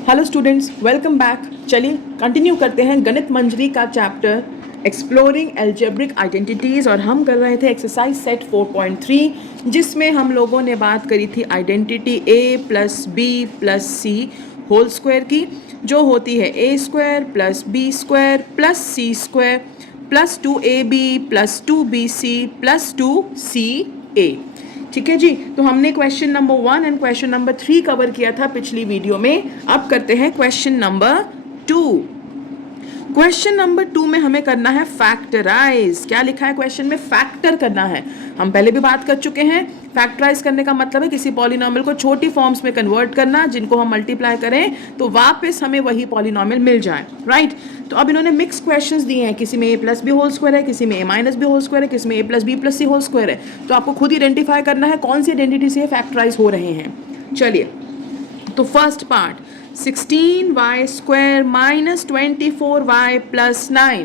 Hello students, welcome back. चलिए continue करते हैं गणित मंजरी का चैप्टर एक्सप्लोरिंग एल्जेब्रिक आइडेंटिटीज़, और हम कर रहे थे एक्सरसाइज सेट 4.3 जिसमें हम लोगों ने बात करी थी identity a plus B plus C whole square की, जो होती है a square plus B square plus C square plus 2ab plus 2bc plus 2ca। ठीक है जी। तो हमने question number 1 and question number 3 cover किया था पिछली वीडियो में। अब करते हैं क्वेश्चन नंबर 2। क्वेश्चन नंबर 2 में हमें करना है फैक्टराइज। क्या लिखा है क्वेश्चन में? फैक्टर करना है। हम पहले भी बात कर चुके हैं। फैक्टराइज करने का मतलब है किसी पॉलिनोमियल को छोटी फॉर्म्स में कन्वर्ट करना, जिनको हम मल्टीप्लाई करें तो वापस हमें वही पॉलिनोमियल मिल जाए, राइट। तो अब इन्होंने मिक्स क्वेश्चंस दिए हैं, किसी में a plus b whole square है, किसी में a minus b whole square है, किसी में a plus B plus C whole square है। तो आपको खुद आइडेंटिफाई करना है कौन सी आइडेंटिटी से फैक्टराइज हो रहे हैं। चलिए, तो first part 16y square minus 24y plus 9।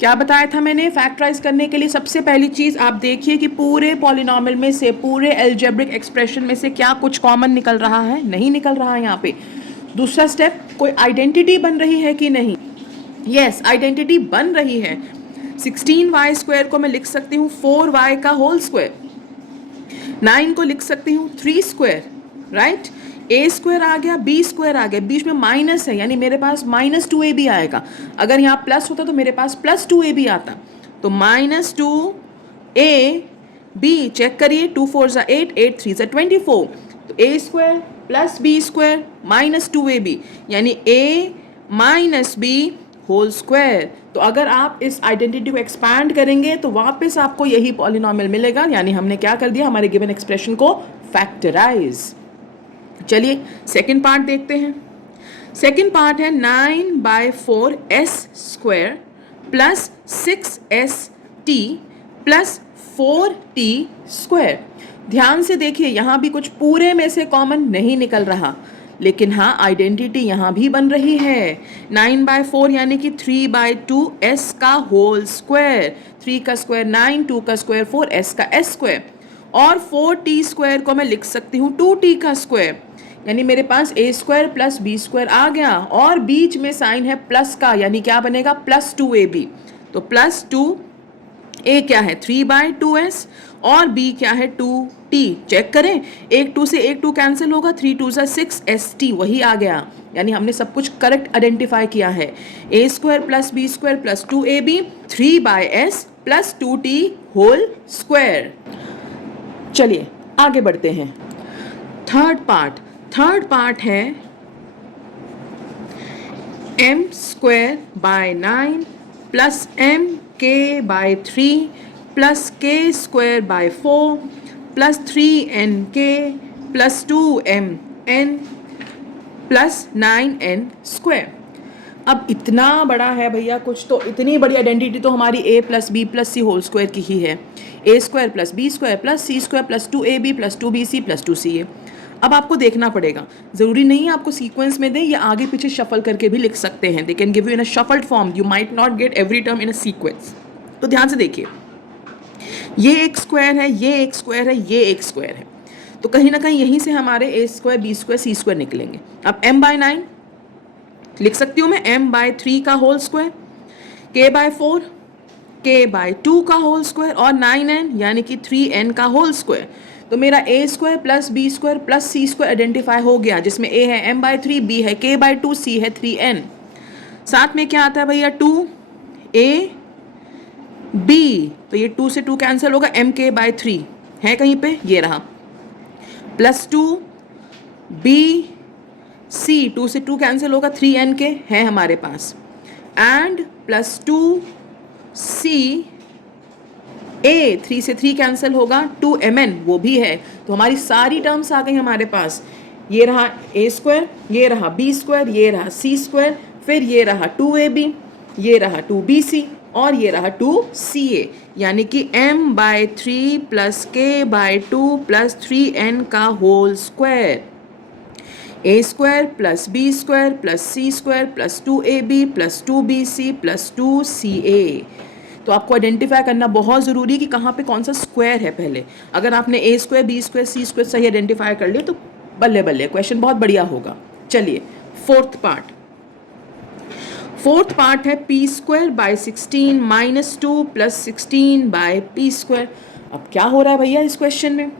क्या बताया था मैंने? फैक्टराइज करने के लिए सबसे पहली चीज आप देखिए कि पूरे पॉलिनोमियल में से, पूरे एल्जेब्रिक एक्सप्रेशन में से क्या कुछ कॉमन निकल रहा है? नहीं निकल रहा है यहाँ पे। दूसरा स्टेप, कोई आइडेंटिटी बन रही है कि नहीं? यस, आइडेंटिटी बन रही है। 16y स्क्वायर को मैं लिख सकती हूँ 4y का होल स्क्वायर, 9 को लिख सकती हूँ 3 स्क्वायर, राइट। a स्क्वायर आ गया, b स्क्वायर आ गया, बीच में माइनस है यानी मेरे पास माइनस 2ab आएगा। अगर यहाँ प्लस होता तो मेरे पास प्लस 2ab आता। तो माइनस 2ab, चेक करिए, 2 4 ज़ा 8, 8 3 ज़ा 24। तो a square plus b square minus 2ab यानी a minus b whole square. तो अगर आप इस आइडेंटिटी को एक्सपैंड करेंगे तो वापस आपको यही पॉलिनोमियल मिलेगा, यानी हमने क्या कर दिया, हमारे गिवन एक्सप्रेशन को फैक्टराइज। चलिए सेकंड पार्ट देखते हैं। सेकंड पार्ट है 9/4 s square plus 6st plus 4t square. ध्यान से देखिए, यहाँ भी कुछ पूरे में से कॉमन नहीं निकल रहा, लेकिन हाँ आइडेंटिटी यहाँ भी बन रही है। 9/4 यानी कि 3/2 s का होल स्क्वायर, 3 का स्क्वायर 9, 2 का स्क्वायर 4, s का s स्क्वायर। और 4t स्क्वायर को मैं लिख सकती हूँ 2t का स्क्वायर, यानी मेरे पास a square plus b square आ गया, और बीच में साइन है प्लस का, यानी क्या बनेगा, प्लस 2ab। तो प्लस 2a क्या है 3/2s, और b क्या है 2t। चेक करें, एक 2 से एक 2 कैंसिल होगा, 3 2 ज़ा 6st, वही आ गया। यानी हमने सब कुछ करेक्ट आइडेंटिफाई किया है। a square plus b square plus 2ab 3/s plus 2t whole square. चलिए आगे बढ़ते हैं। थर्ड पार्ट है m square by 9 plus mk/3 plus k square by 4 plus 3nk plus 2mn plus 9n square. अब इतना बड़ा है भैया कुछ, तो इतनी बड़ी आइडेंटिटी तो हमारी a plus B plus C whole square की ही है। a square plus B square plus C square plus 2ab plus 2bc plus 2ca। अब आपको देखना पड़ेगा, ज़रूरी नहीं है आपको सीक्वेंस में दे, या आगे पीछे शफल करके भी लिख सकते हैं। They can give you in a shuffled form, you might not get every term in a sequence. तो ध्यान से देखिए, ये एक स्क्वायर है, ये एक स्क्वायर है, ये एक स्क्वायर है, तो कहीं ना कहीं यहीं से हमारे a square b square c square निकलेंगे। अब m/9 लिख सकती हूँ मैं m/3 का होल स्क्वायर, k/4 k/2 का होल स्क्वायर, और 9n यानी कि 3n का होल स्क्वायर। तो मेरा a square plus b square plus c square identify हो गया, जिसमें a है m/3, b है k/2, c है 3n। साथ में क्या आता है भैया 2ab, तो ये 2 से 2 कैंसिल होगा, mk/3 है कहीं पे, ये रहा, प्लस 2bc, 2 से 2 कैंसिल होगा, 3n के है हमारे पास, एंड प्लस 2ca, 3 से 3 कैंसिल होगा, 2mn वो भी है। तो हमारी सारी टर्म्स आ गई हमारे पास। ये रहा a स्क्वायर, ये रहा b स्क्वायर, ये रहा c स्क्वायर, फिर ये रहा 2ab, ये रहा 2bc, और ये रहा 2ca, यानी कि m/3 plus k/2 plus 3n का whole square. a square plus b square plus c square plus 2ab plus 2bc plus 2ca। तो आपको आइडेंटिफाई करना बहुत ज़रूरी है कि कहाँ पे कौन सा स्क्वायर है पहले। अगर आपने a square b square c square सही आइडेंटिफाई कर लिया तो बल्ले बल्ले, क्वेश्चन बहुत बढ़िया होगा। चलिए फोर्थ पार्ट है P square by 16 minus 2 plus 16 by P square. अब क्या हो रहा है भैया इस क्वेश्चन में,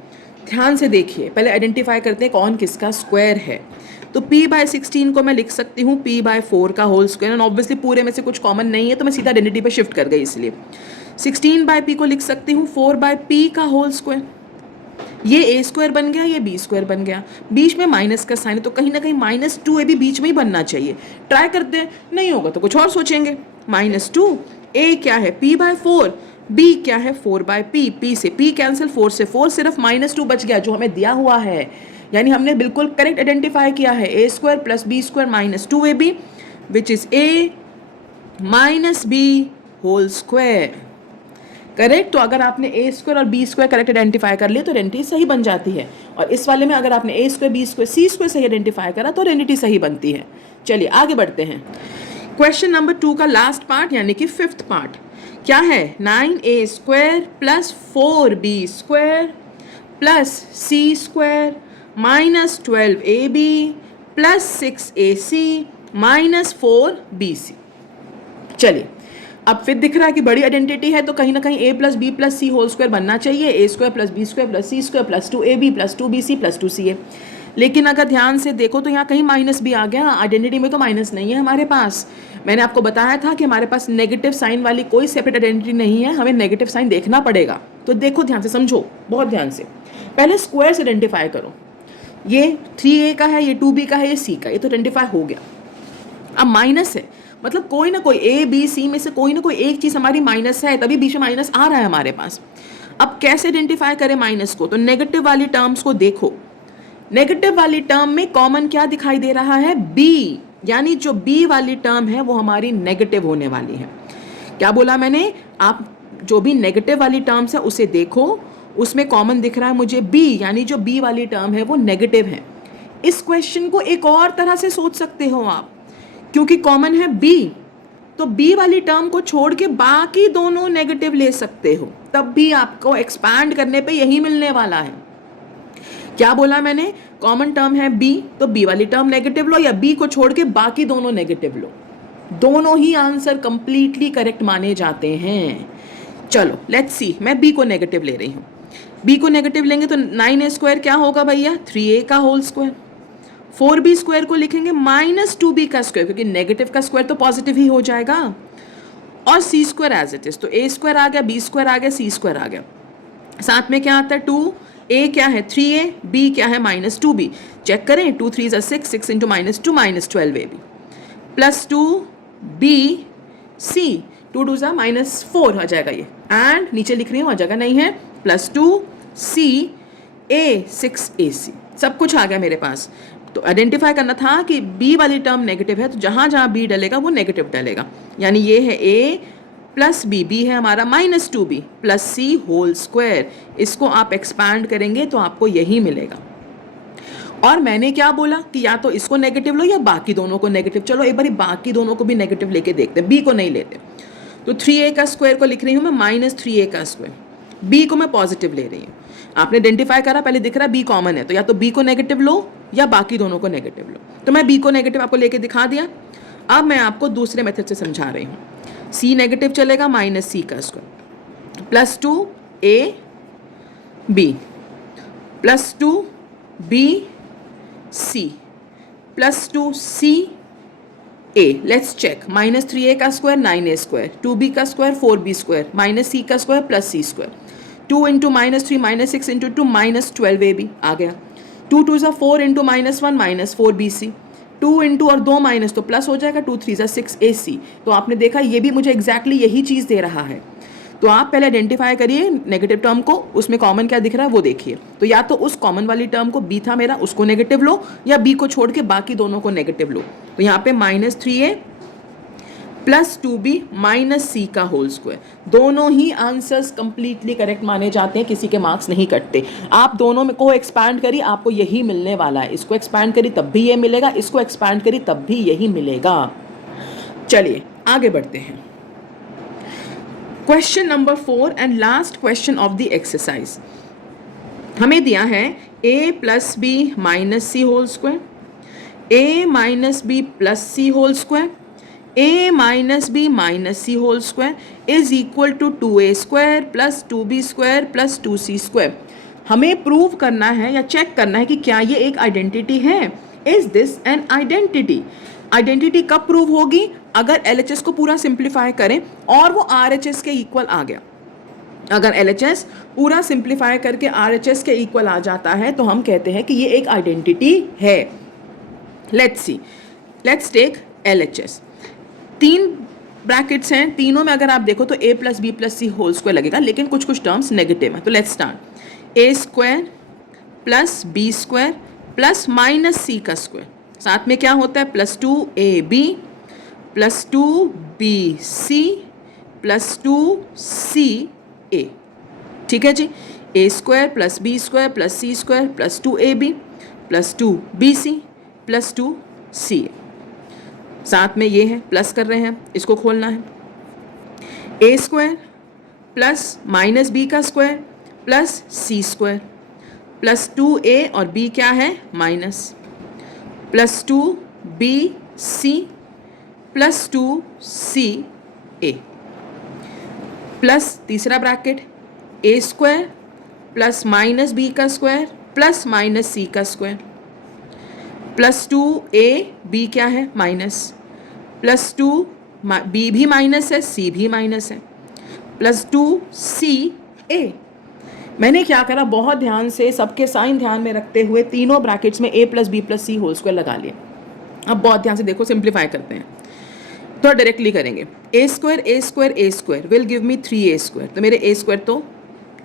ध्यान से देखिए, पहले आइडेंटिफाई करते हैं कौन किसका स्क्वायर है। तो p बाय 16 को मैं लिख सकती हूँ p बाय 4 का होल स्क्वायर, एंड ऑब्वियसली पूरे में से कुछ कॉमन नहीं है तो मैं सीधा आइडेंटिटी पे शिफ्ट कर गई, इसलिए 16 बाय p को लिख सकती हूँ 4 बाय p का होल स्क्वायर। ये a स्क्वायर बन गया, ये b स्क्वायर बन गया, बीच में माइनस का साइन है तो कहीं ना कहीं -2ab बीच में ही बनना चाहिए। ट्राई करते हैं, नहीं होगा तो कुछ और सोचेंगे। -2, a क्या है p बाय 4, b क्या है 4 बाय p, p से p कैंसिल, 4 से 4, सिर्फ -2 बच गया जो हमें दिया हुआ है, यानी हमने बिल्कुल करेक्ट आइडेंटिफाई किया है। a square plus b square -2ab which is a minus b whole square, correct. तो अगर आपने a स्क्वायर और b स्क्वायर करेक्ट आइडेंटिफाई कर लिए तो आइडेंटिटी सही बन जाती है, और इस वाले में अगर आपने a square b square c square सही आइडेंटिफाई करा तो आइडेंटिटी सही बनती है। चलिए आगे बढ़ते हैं। क्वेश्चन नंबर 2 का लास्ट पार्ट यानी कि फिफ्थ पार्ट क्या है, 9a square plus 4b square plus c square minus 12ab plus 6ac minus 4bc। चलिए अब फिर दिख रहा है कि बड़ी आइडेंटिटी है तो कहीं ना कहीं a plus B plus C whole square बनना चाहिए, a square plus B square plus C square plus 2ab plus 2bc plus 2ca। लेकिन अगर ध्यान से देखो तो यहाँ कहीं माइनस भी आ गया, आइडेंटिटी में तो माइनस नहीं है हमारे पास। मैंने आपको बताया था कि हमारे पास नेगेटिव साइन वाली कोई सेपरेट आइडेंटिटी नहीं है, हमें नेगेटिव साइन देखना पड़ेगा। तो देखो ध्यान से, समझो बहुत ध्यान से, पहले स्क्वायर से आइडेंटिफाई करो। ये 3a का है, ये 2b का है, ये c का, ये तो आइडेंटिफाई हो गया। अब माइनस है, मतलब कोई ना कोई a b c में से कोई ना कोई एक चीज़ हमारी माइनस है, तभी बीच में माइनस आ रहा है हमारे पास। अब कैसे आइडेंटिफाई करें माइनस को, तो नेगेटिव वाली टर्म्स को देखो। नेगेटिव वाली टर्म में कॉमन क्या दिखाई दे रहा है, b, यानी जो b वाली टर्म है वो हमारी नेगेटिव होने वाली है। क्या बोला मैंने, आप जो भी नेगेटिव वाली टर्म्स है उसे देखो, उसमें कॉमन दिख रहा है मुझे b, यानी जो b वाली टर्म है वो नेगेटिव है। इस क्वेश्चन को एक और तरह से सोच सकते हो आप, क्योंकि कॉमन है b, तो b वाली टर्म को छोड़ के बाकी दोनों नेगेटिव ले सकते हो, तब भी आपको एक्सपैंड करने पे यही मिलने वाला है। क्या बोला मैंने, कॉमन टर्म है b, तो b वाली टर्म नेगेटिव लो, या b को छोड़ के बाकी दोनों नेगेटिव लो, दोनों ही आंसर कंप्लीटली करेक्ट माने जाते हैं। चलो लेट्स सी, मैं b को नेगेटिव ले रही हूँ। b को नेगेटिव लेंगे तो 9a स्क्वायर क्या होगा भैया, 3a का होल स्क्वायर। 4b स्क्वायर को लिखेंगे माइनस 2b का स्क्वायर, क्योंकि नेगेटिव का स्क्वायर तो पॉजिटिव ही हो जाएगा, और c square as it is, तो a स्क्वायर आ गया, b स्क्वायर आ गया, c स्क्वायर आ गया। साथ में क्या आता है 2, a क्या है 3a, b क्या है -2b। चेक करें, 2 3 6, 6 into -2 -12ab plus 2b c, 2 2 -4 आ जाएगा ये, एंड नीचे लिख रही हूँ, आ जाएगा नहीं है, प्लस 2c a 6ac, सब कुछ आ गया मेरे पास। तो आइडेंटिफाई करना था कि b वाली टर्म नेगेटिव है, तो जहाँ जहाँ b डलेगा वो नेगेटिव डलेगा, यानी ये है a प्लस b है हमारा -2b plus c whole square. इसको आप एक्सपैंड करेंगे तो आपको यही मिलेगा। और मैंने क्या बोला कि या तो इसको नेगेटिव लो या बाकी दोनों को नेगेटिव। चलो एक बार बाकी दोनों को भी नेगेटिव लेके देखते हैं, b को नहीं लेते। तो 3a का स्क्वायर को लिख रही हूँ मैं -3a का स्क्वायर, b को मैं पॉजिटिव ले रही हूँ। आपने आइडेंटिफाई करा, पहले दिख रहा है b कॉमन है, तो या तो b को नेगेटिव लो या बाकी दोनों को नेगेटिव लो। तो मैं b को नेगेटिव आपको लेके दिखा दिया। अब मैं आपको दूसरे मेथड से समझा रही हूँ। c नेगेटिव चलेगा, -c का square plus 2a b plus 2b c plus 2c a। Let's check, -3a का स्क्वायर 9a स्क्वायर, 2b का स्क्वायर 4b स्क्वायर, -c का square plus c square, 2 into -3 -6 into 2 -12ab आ गया। 2 2 4 into -1 -4bc, 2 into और 2 minus तो plus हो जाएगा, 2 3 6ac। तो आपने देखा ये भी मुझे एग्जैक्टली यही चीज़ दे रहा है। तो आप पहले आइडेंटिफाई करिए नेगेटिव टर्म को, उसमें कॉमन क्या दिख रहा है वो देखिए। तो या तो उस कॉमन वाली टर्म को b था मेरा, उसको नेगेटिव लो, या b को छोड़ के बाकी दोनों को नेगेटिव लो। तो यहाँ पे -3a प्लस 2b -c का होल स्क्वायर, दोनों ही आंसर्स कंप्लीटली करेक्ट माने जाते हैं, किसी के मार्क्स नहीं कटते। आप दोनों में को एक्सपैंड करिए, आपको यही मिलने वाला है। इसको एक्सपैंड करी तब भी ये मिलेगा, इसको एक्सपैंड करी तब भी यही मिलेगा। चलिए आगे बढ़ते हैं। Question number 4 and last question of the exercise. हमें दिया है a plus b minus c whole square, a minus b plus c whole square, a minus b minus c whole square is equal to 2a square plus 2b square plus 2c square. हमें prove करना है या check करना है कि क्या ये एक आइडेंटिटी है. Is this an identity. Identity कब प्रूव होगी? अगर LHS को पूरा सिंप्लीफाई करें और वो RHS के इक्वल आ गया. अगर LHS पूरा सिंप्लीफाई करके RHS के इक्वल आ जाता है तो हम कहते हैं कि ये एक आइडेंटिटी है. Let's see, let's take LHS. 3 brackets हैं, तीनों में अगर आप देखो तो a plus B plus C whole square लगेगा, लेकिन कुछ कुछ टर्म्स नेगेटिव है. तो let's start. a square plus B square plus minus C का स्क्वायर, साथ में क्या होता है? Plus 2ab plus 2bc plus 2ca. ठीक है जी. a square plus B square plus C square plus 2ab plus 2bc plus 2ca. साथ में ये है, प्लस कर रहे हैं, इसको खोलना है. a square plus minus B का स्क्वायर प्लस सी स्क्वायर प्लस 2a और b क्या है? Minus, plus 2bc plus 2ca plus तीसरा bracket a square plus minus B का स्क्वायर प्लस माइनस सी का स्क्वायर प्लस 2ab क्या है? माइनस, प्लस 2b भी माइनस है, c भी माइनस है, प्लस 2ca. मैंने क्या करा, बहुत ध्यान से सबके साइन ध्यान में रखते हुए तीनों ब्रैकेट्स में a plus B plus C whole square लगा लिए. अब बहुत ध्यान से देखो, सिंप्लीफाई करते हैं तो डायरेक्टली करेंगे. a square will give me 3a square. तो मेरे a स्क्वायर तो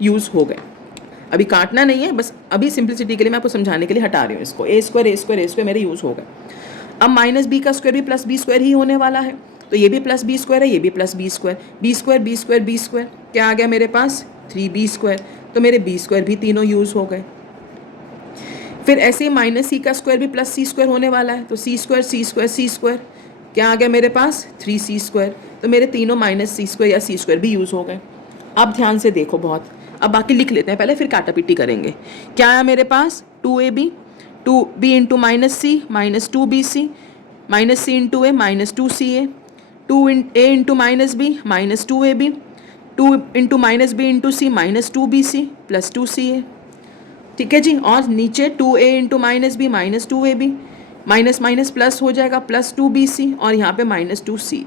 यूज़ हो गए, अभी काटना नहीं है, बस अभी सिंप्लिसिटी के लिए मैं आपको समझाने के लिए हटा रही हूँ इसको. a स्क्वायर मेरे यूज़ हो गए. अब माइनस बी का स्क्वायर भी प्लस बी स्क्वायर ही होने वाला है, तो ये भी प्लस बी स्क्वायर है, ये भी plus B square. B square क्या आ गया मेरे पास? 3b square. तो मेरे b स्क्वायर भी तीनों यूज़ हो गए. फिर ऐसे ही माइनस सी का स्क्वायर भी प्लस सी स्क्वायर होने वाला है, तो सी स्क्वायर क्या आ गया मेरे पास? 3c square. तो मेरे तीनों माइनस सी स्क्वायर या सी स्क्वायर भी यूज़ हो गए. अब ध्यान से देखो बहुत, अब बाकी लिख लेते हैं पहले, फिर काटापीटी करेंगे. क्या आया मेरे पास? 2b into minus C minus 2bc minus C into A minus 2ca, 2a into minus B minus 2ab, 2 into minus B into C minus 2bc plus 2ca. ठीक है जी. और नीचे 2a into minus B minus 2ab, minus minus plus हो जाएगा, plus 2bc और यहाँ पे माइनस 2c.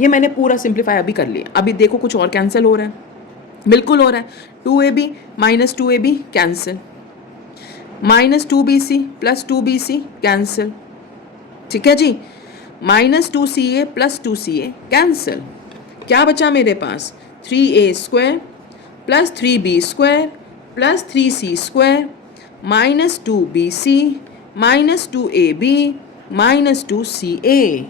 ये मैंने पूरा सिंप्लीफाई अभी कर लिया. अभी देखो कुछ और कैंसिल हो रहा है, बिल्कुल हो रहा है. 2ab minus 2ab cancel, minus 2bc plus 2bc cancel. ठीक है जी. Minus 2ca plus 2ca cancel. क्या बचा मेरे पास? 3a square plus 3b square plus 3c square minus 2bc minus 2ab minus 2ca.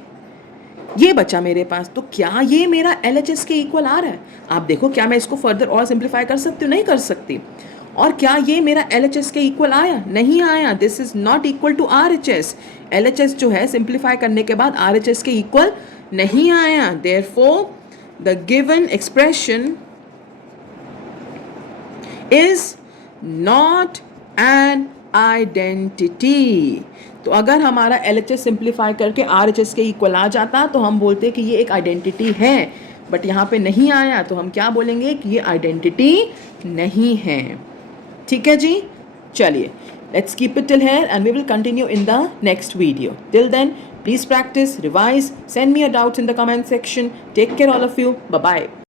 ये बचा मेरे पास. तो क्या ये मेरा LHS के इक्वल आ रहा है? आप देखो, क्या मैं इसको फर्दर और सिंप्लीफाई कर सकती हूँ? नहीं कर सकती. और क्या ये मेरा LHS के इक्वल आया? नहीं आया. This is not equal to RHS. LHS जो है सिंप्लीफाई करने के बाद RHS के इक्वल नहीं आया. Therefore the given expression is not an identity. तो अगर हमारा LHS सिंप्लीफाई करके RHS के इक्वल आ जाता तो हम बोलते कि ये एक आइडेंटिटी है, बट यहाँ पे नहीं आया तो हम क्या बोलेंगे कि ये आइडेंटिटी नहीं है. ठीक है जी. चलिए, let's keep it till here and we will continue in the next video. Till then, please practice, revise, send me your doubts in the comment section. Take care all of you. Bye bye.